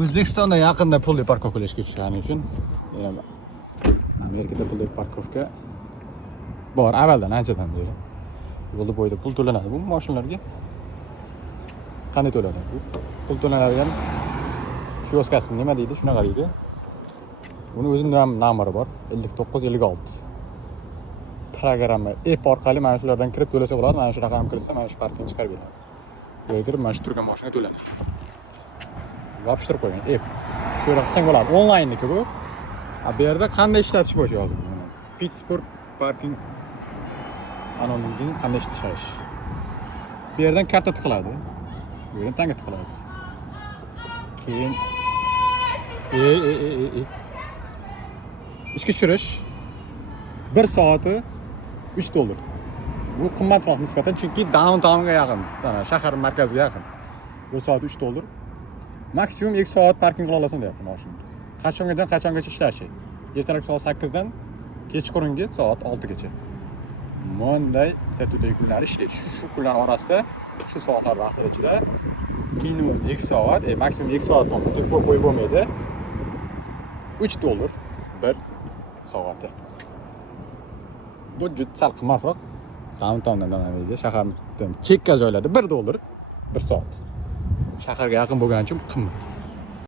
O'zbekistonda yaqinda pulli parkovkaga tushgani uchun Amerikada pulli parkovka bor avvaldan anchadan beri. Yo'lda bo'yida pul to'lanadi bu mashinalarga. Qanday to'lanadi bu? Pul to'lanadigan kioskasi nima deydi? Shunaqa deydi. Buni o'zining ham nomeri bor. 5956. Programma app orqali mana shulardan kirib to'lasa bo'ladi. Mana shu raqam kirsa, mana shu parkini chiqarib beradi. Yo'lga kirib mana shu turgan mashina to'lanadi. Yopishtirib qo'ygan app. Shu yerga qilsang bo'ladi. Onlayniki bu. Bu yerda qanday ishlatish bo'yicha yozib. Pittsburgh parking anonimning qanday ishlash. Bu yerdan karta tiqiladi. Bu yerdan tanga tiqiladi. Keyin ishga tushirish 1 soati $3. Bu qimmatroq nisbatan chunki downtownga yaqin, shahar markaziga yaqin. 1 soat $3. Maksimum 2 soat parking qila olasan deyapti mashina. Qachongadan qachongacha ishlashi? Ertalab soat 8 dan kechqurungi soat 6 gacha. Monday, Saturday kunlari ishlaydi. Shu kunlar orasida shu soatlar vaqt ichida minimum 2 soat, maksimum 2 soatdan ko'p qo'yib bo'lmaydi. $3 1 soati. Bu juda sal qimmatroq. Downtowndan Amerika shahardan chekka joylarda $1 1 soat. Shaharga yaqin bo'lgani uchun qimmat.